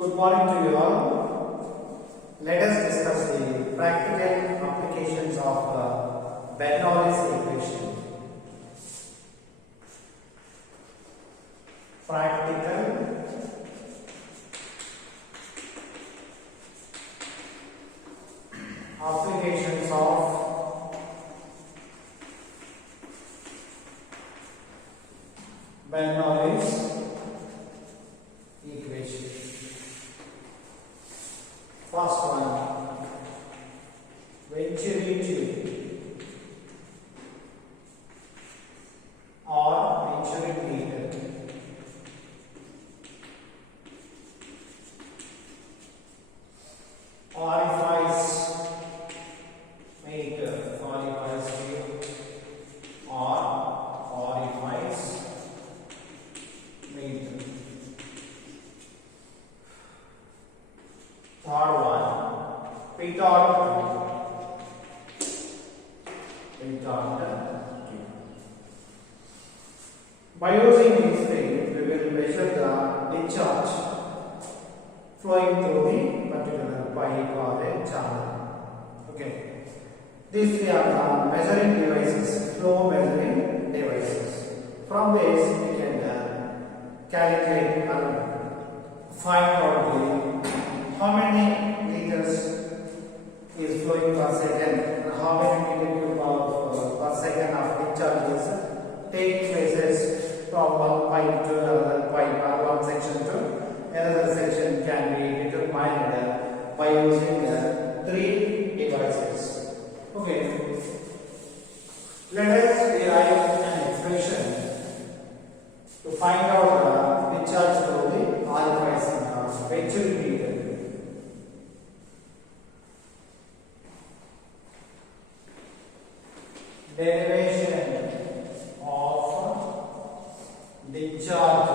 Good morning to you all. Let us discuss the practical applications of Bernoulli's equation. Practical applications of Bernoulli's equation. First one, Venturi tube or Venturi meter. Orifice meter, orifice tube or orifice meter. Third one, petard tube. By using these things, we will measure the discharge flowing through the particular pipe or a channel. Okay. These three are the measuring devices, flow measuring devices. From this, we can calculate and find out how many liters is flowing per second and how many meter cube of per second of discharge is take places from one pipe to another pipe or one section to another section can be determined by using three devices. Okay. Let us derive an expression to find out the discharge through the orifice Venturi meter. Derivation of discharge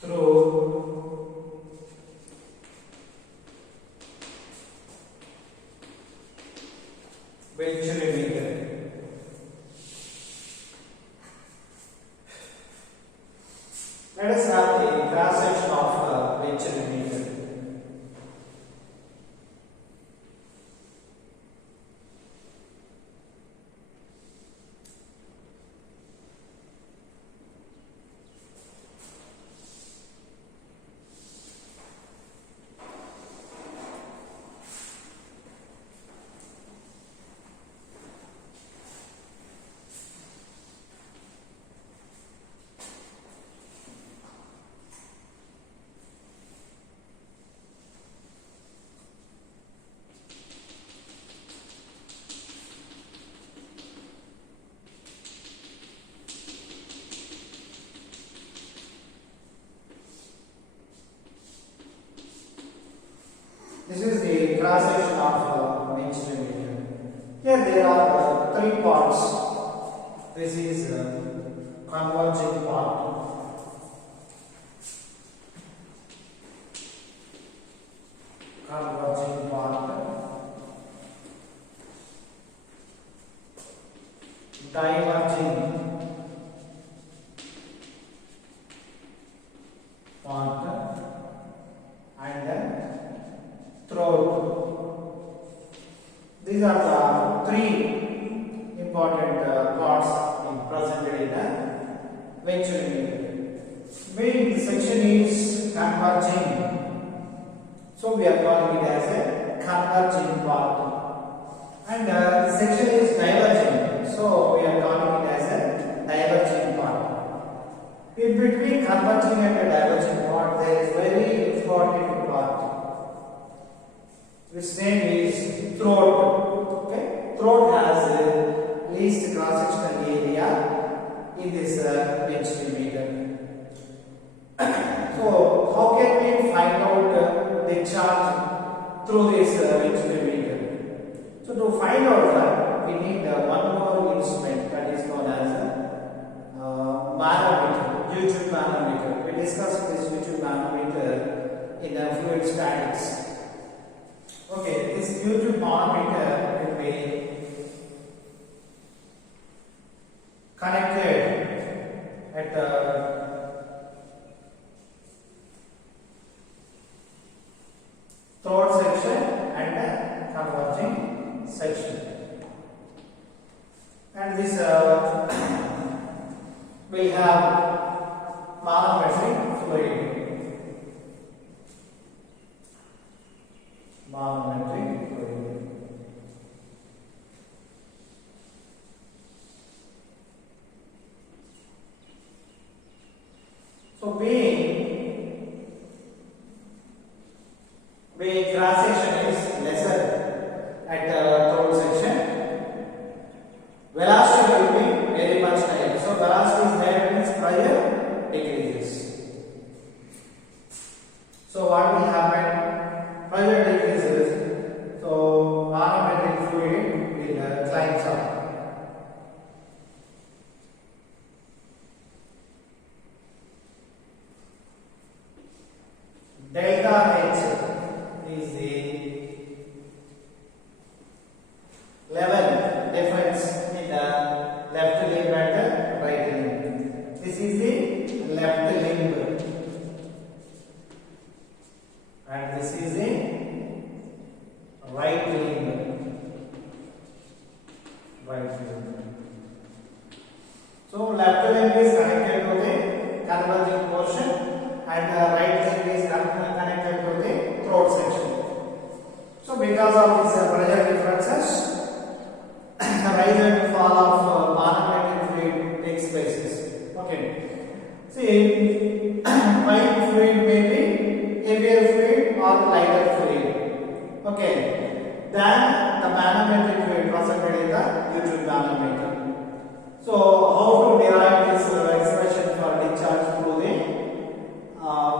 through Venturi meter. Let us have the cross section of Venturi meter. This is the cross section of Venturi meter. Here there are three parts. This is converging part, diverging part, and then throat. These are the three important parts presented in the Venturi meter. When the section is converging, so we are calling it as a converging part, and the section is diverging, so we are calling it as a diverging part. In between converging and diverging part, there is very important part. Its name is throat. Okay, throat has least cross-sectional area in this Venturi meter. So, how can we find out the discharge through this Venturi meter? So, to find out that, we need one more instrument that is known as manometer, YouTube manometer. We discussed this YouTube manometer in fluid statics. Okay, this YouTube manometer and this we have manometric fluid. Manometric fluid. So B cross section is lesser at throat section. Velocity will be very much higher. So velocity is higher means pressure decreases. So what will happen? Pressure decreases. So manometric fluid will climb up. Delta H is the level difference in the left limb and the right limb. This is the left limb and this is the right limb. Right limb. So left limb is connected to the converging portion and the right limb is connected to the throat section. So because of these pressure differences, the rise and fall of manometric fluid takes place. Okay. See, white fluid may be heavier fluid or lighter fluid. Okay. Then the manometric fluid presented in the YouTube manometer. So how to derive this expression for discharge through the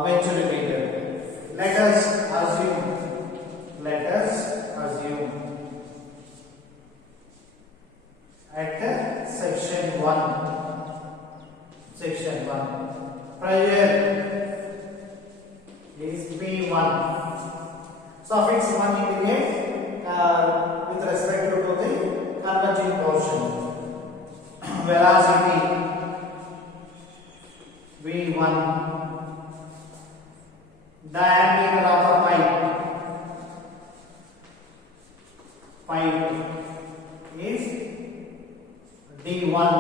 Venturi meter? Let us assume at section 1 pressure is P1. Suffix 1 indicates with respect to the converging portion. Velocity V1. Diameter of a pipe is D1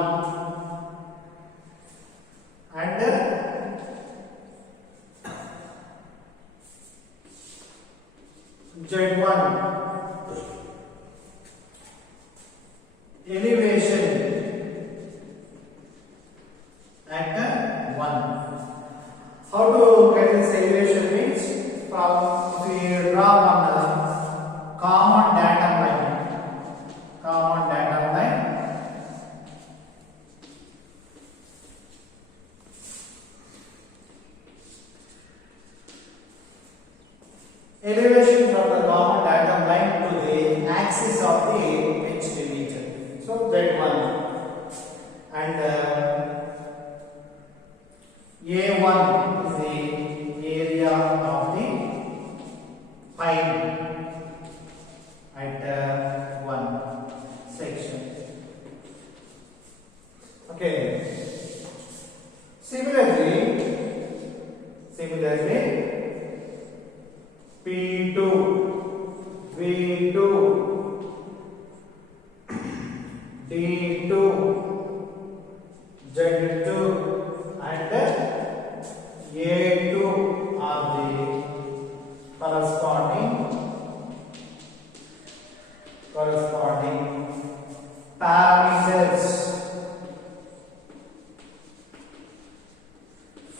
and Z1. Elevation at 1. How to get this elevation means from if we draw one common datum line. Elevation from the common datum line to the axis of the pitched region. So Z1 and A1 is the area of the pipe at one section. Okay. Similarly, P2, V2, D2, Z2 and A2 are the corresponding parameters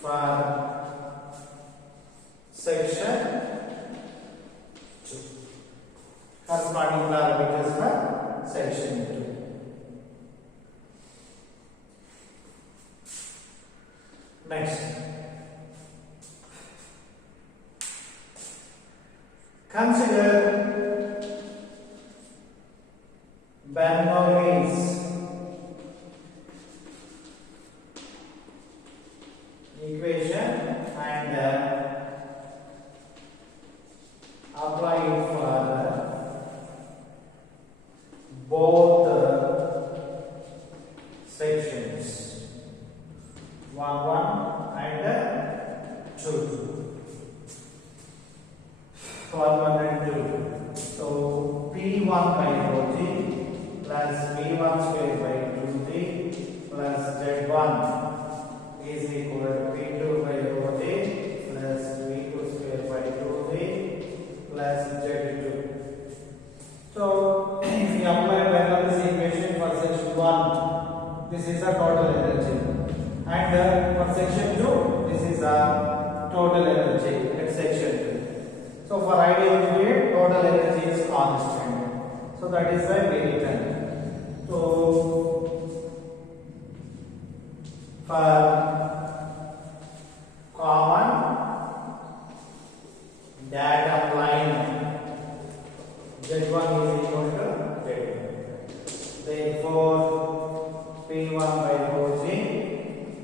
for section 2. Corresponding parameters for section 2. Next, consider Bernoulli's equation and apply it for both sections 1 and 2. 1 and 2. So P1 by rho g plus V1 square this is the total energy, and for section 2 this is the total energy at section 2. So for ideal fluid total energy is constant, so that is the weight. So for common datum line Z1 is equal to Z2. Therefore P1 by rho G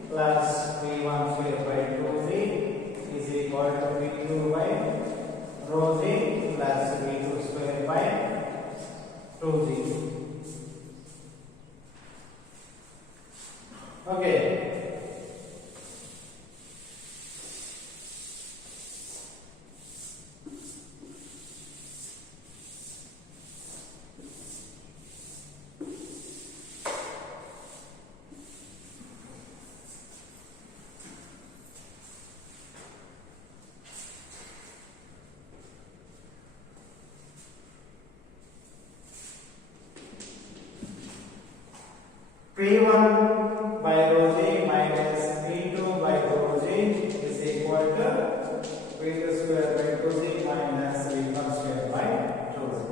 plus P1 square by 2Z is equal to P2 by rho G plus P2 square by 2Z. Okay. P1 by rho G minus P2 by rho G is equal to P2 square by 2Z minus P1 square by 2Z.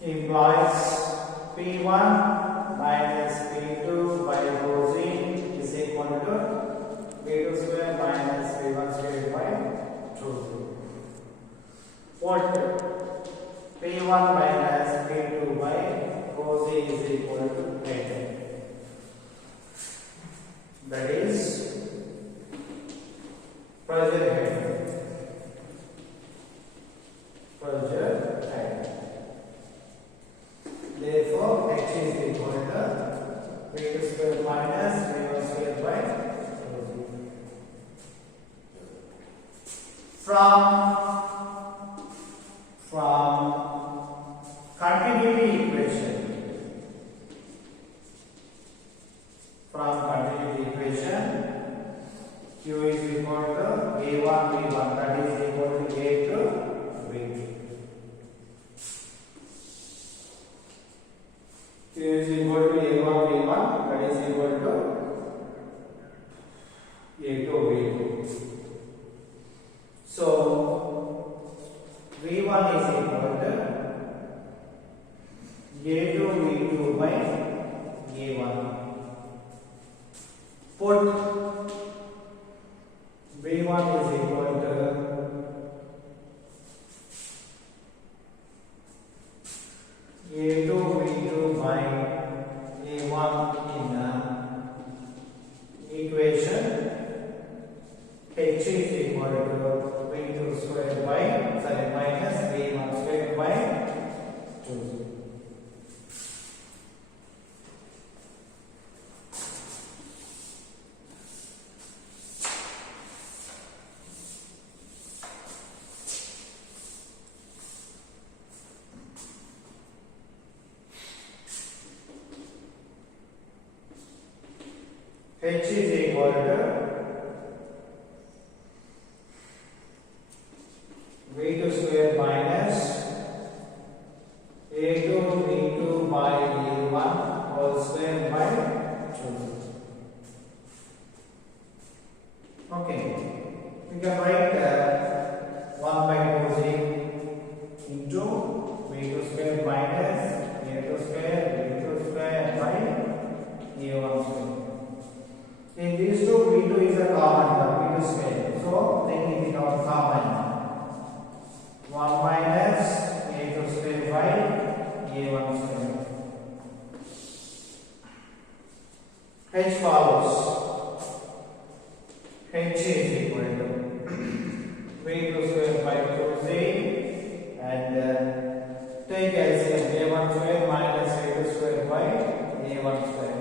Implies P1 minus P2 by rho G is equal to P2 square minus P1 square by 2Z. What P1 minus P2 by rho G is equal to 8. That is pressure head. Pressure head. Therefore, H is equal to P2 square minus P1 square by rho G. From continuity equation. From continuity equation, Q is equal to A1 V1, that is equal to A2 V2. Q is equal to A1 V1, that is equal to A2 V2. So V1 is equal to A2 V2 by A1. Put V1 is equal to A2 V2 by A1 in equation. H is equal to V2 square by minus V1 square by 2. H is equal to V2 square minus A2 V2 by A1 whole square by 2. Okay, we can write 1 by 2Z into V2 square minus A2 square V2 square by A1 square. In these two, V2 is a common, V2 square. So, taking it out common. 1 minus A2 square by A1 square. H follows. H is equal to V2 square by 2Z and take LCM A1 square minus A2 square by A1 square.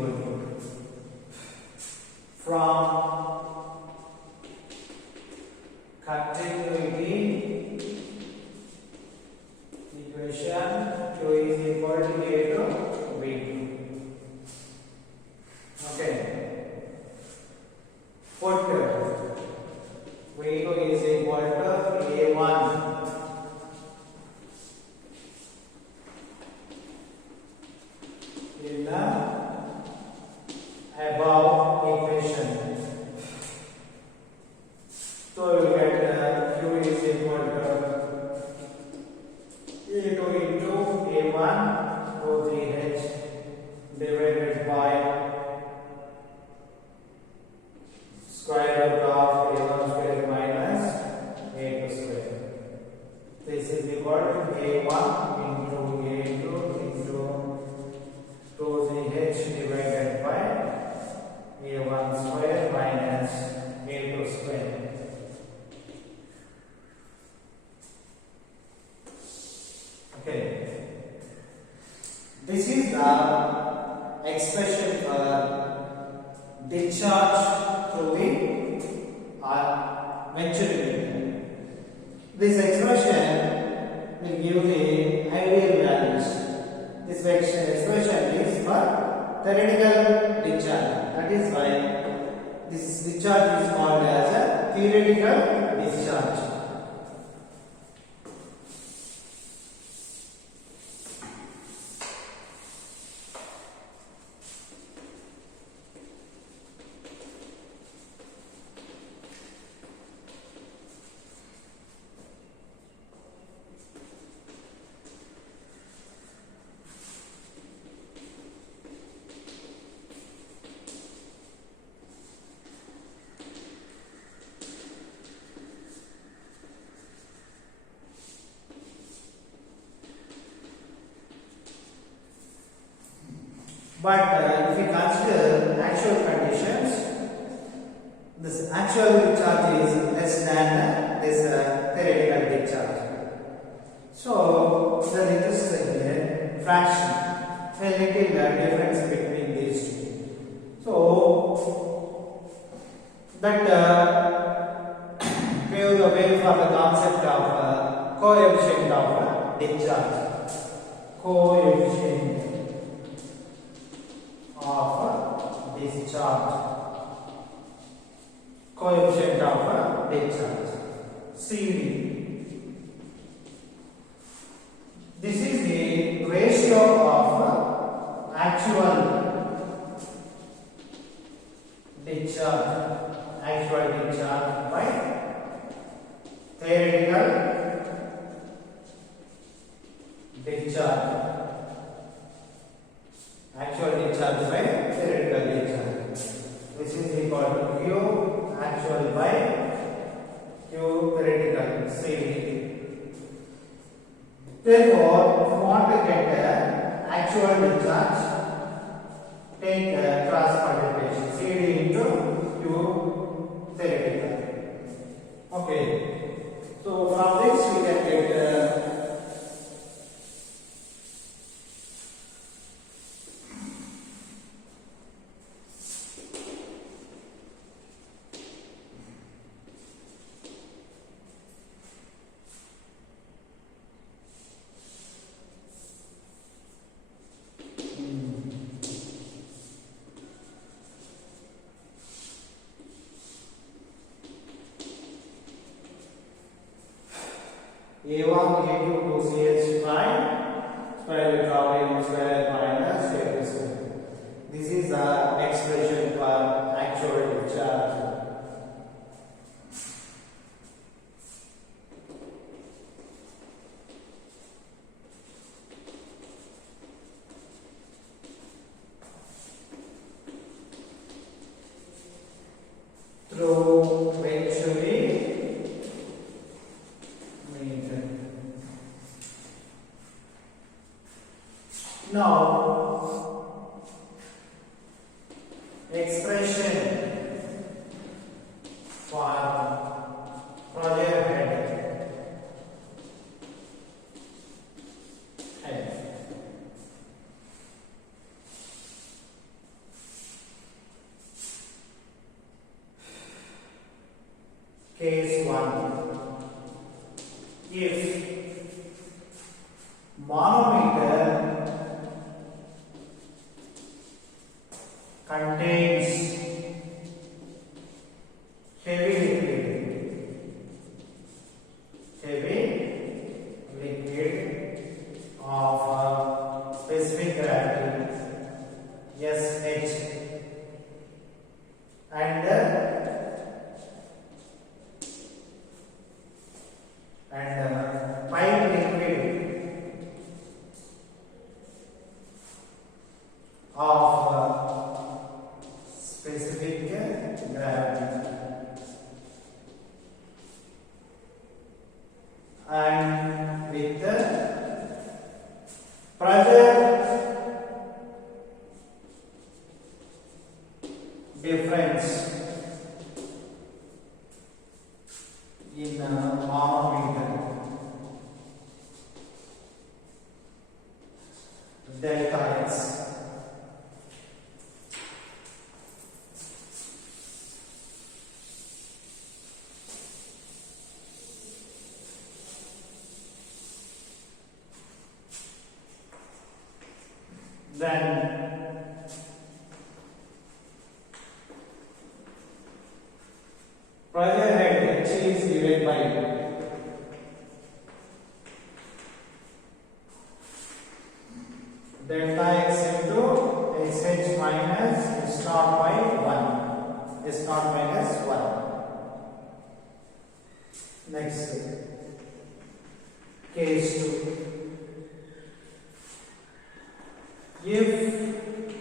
equal to from continuity equation Q is equal to A to V2. Okay. Put V2 is equal to A1 in the above equation. So you get Q is equal to A2 into A1 rho 3H divided by square root of A1 square minus A2 square. This is equal to A1 into A2 into rho 3H divided by A1 square minus A2 square. Okay. This is the expression for discharge through the Venturi method. This expression will give the ideal values. This expression is for theoretical discharge. That is why this discharge is called as a theoretical discharge. But if we consider actual conditions, this actual discharge is less than this theoretical discharge. So there is just here fraction, a little difference between these two. So that pave the way for the concept of coefficient of discharge. Coefficient of discharge. Coefficient of discharge. CD. This is the ratio of actual discharge by theoretical discharge. Actual discharge by theoretical discharge. This is equal to Q actual by Q theoretical CV. Therefore, if you want to get actual discharge, take cross multiplication CD into Q theoretical. Okay. So from this we can get A1, A2 to CH prime square root of A1 square minus A2 square. This is the expression for actual discharge. Through Venturi method. Now, expression for project head. Case 1. If manometer contains heavy liquid of specific gravity SH and pipe liquid of specific gravity and with the pressure difference in manometer delta x. Then pressure head H is given by delta x into SH minus S naught by 1. S naught minus 1. Next, case 2. If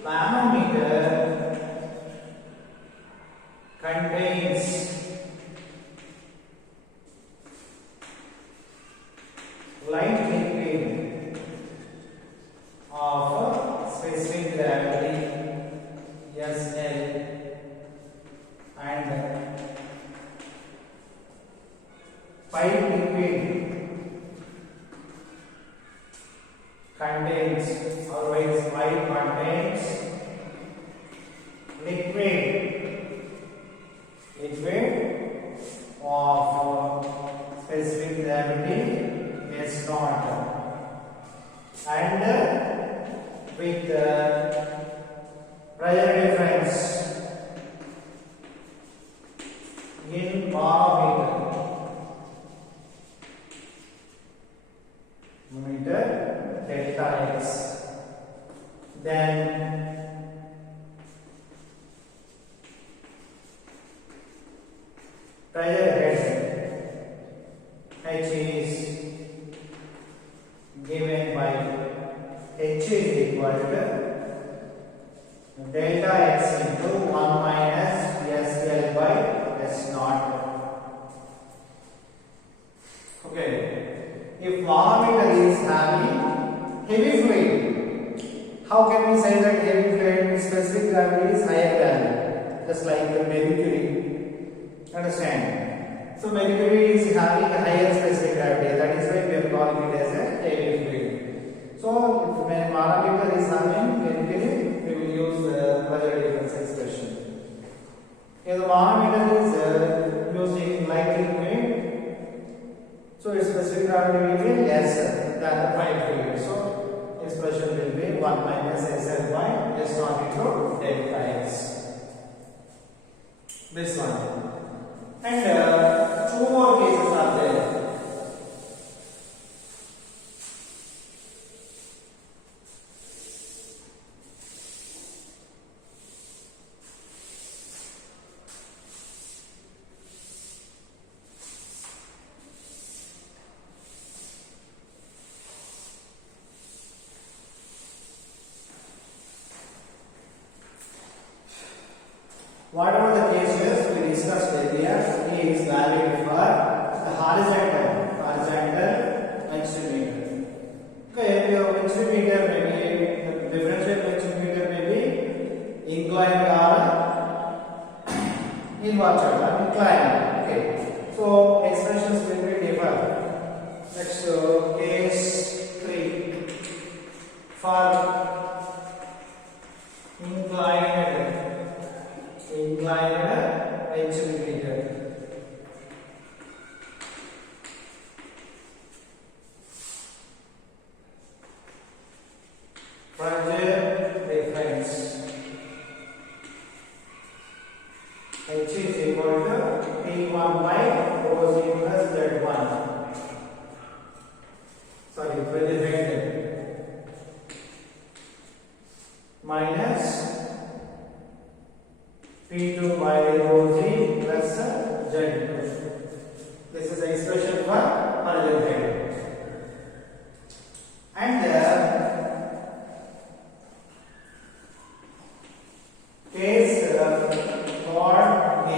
manometer contains light liquid of specific gravity SL and pipe liquid contains, always pipe contains liquid of specific gravity S naught and with pressure difference in manometer delta x, then pressure head H is given by H is equal to delta x into 1 minus SL by S naught. Okay, if manometer is having heavy fluid, how can we say that heavy fluid specific gravity is higher than, just like the mercury? Understand? So mercury is having a higher specific gravity, that is why we are calling it as a heavy fluid. So if manometer is having mercury, we will use the pressure difference expression. If the manometer is using light liquid, so its specific gravity will be lesser than the pipe fluid. So expression will be 1 minus SL by S naught into delta x. This one. And 2 more cases are there. Whatever the cases we discussed earlier is valid for the horizontal mixed-meter. Okay, your mixed-meter may be, the differential mixed-meter may be inclined or inverted or inclined. Okay, so expressions will be different. Next, case 3 for inclined mixed-meter. minus P2 by rho G plus Z2. This is the expression for horizontal head. And case mod A,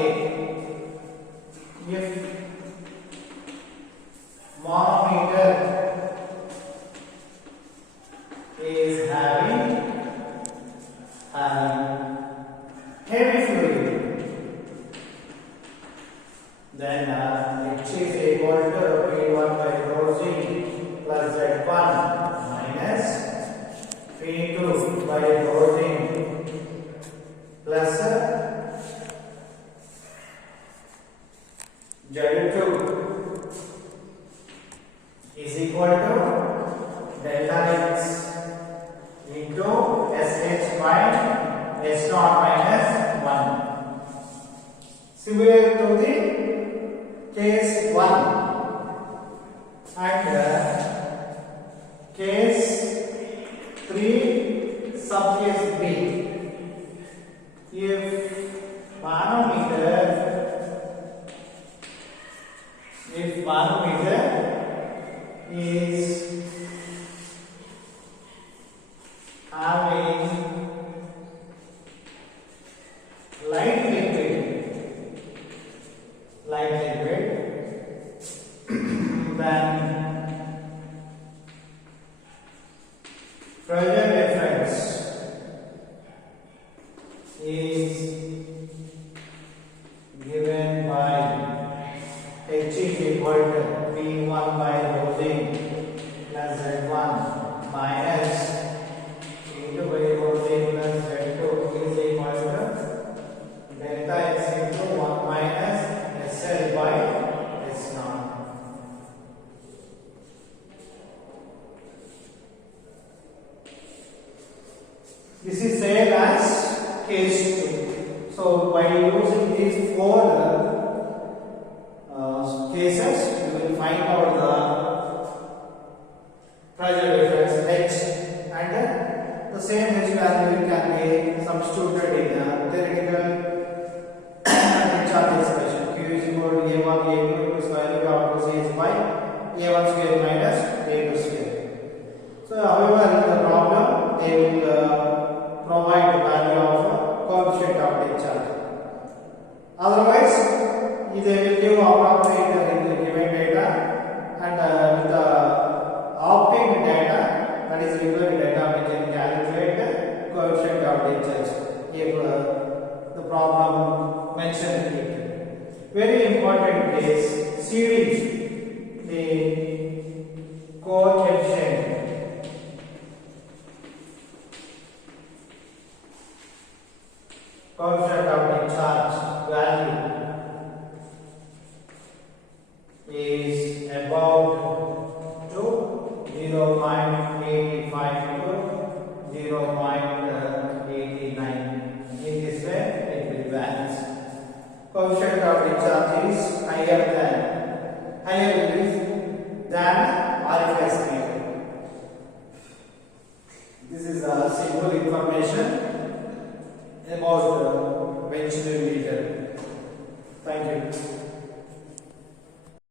if manometer is having heavy fluid, then H is equal to P1 by rho G plus Z1 minus P2 by rho G plus Z2 is equal to delta X into SH by S0 minus 1. Similar to the case 1 and case 3 sub case B. If manometer is having light liquid then pressure difference is given by H is equal to P1 by rho G plus Z1 minus P2 by rho G plus Z2 is equal to delta X into 1 minus SL by S0. This is same as case 2. So by using these four cases, you will find out the pressure difference H, and the same H value can be substituted in a theoretical discharge expression. Q is equal to A1 A2 square root of 2 by A1 square minus A2 square. So however in the problem they will provide the value of coefficient of discharge. Otherwise, they will give appropriate given data, and with the obtained data, that is given data, we can calculate the coefficient of discharge if the problem mentioned it. Very important is series, the coefficient of discharge value is about to 0.85 to 0.89. In this way, it will balance. Coefficient of discharge is higher than RFS meter. This is a simple information about Venturi meter. Thank you.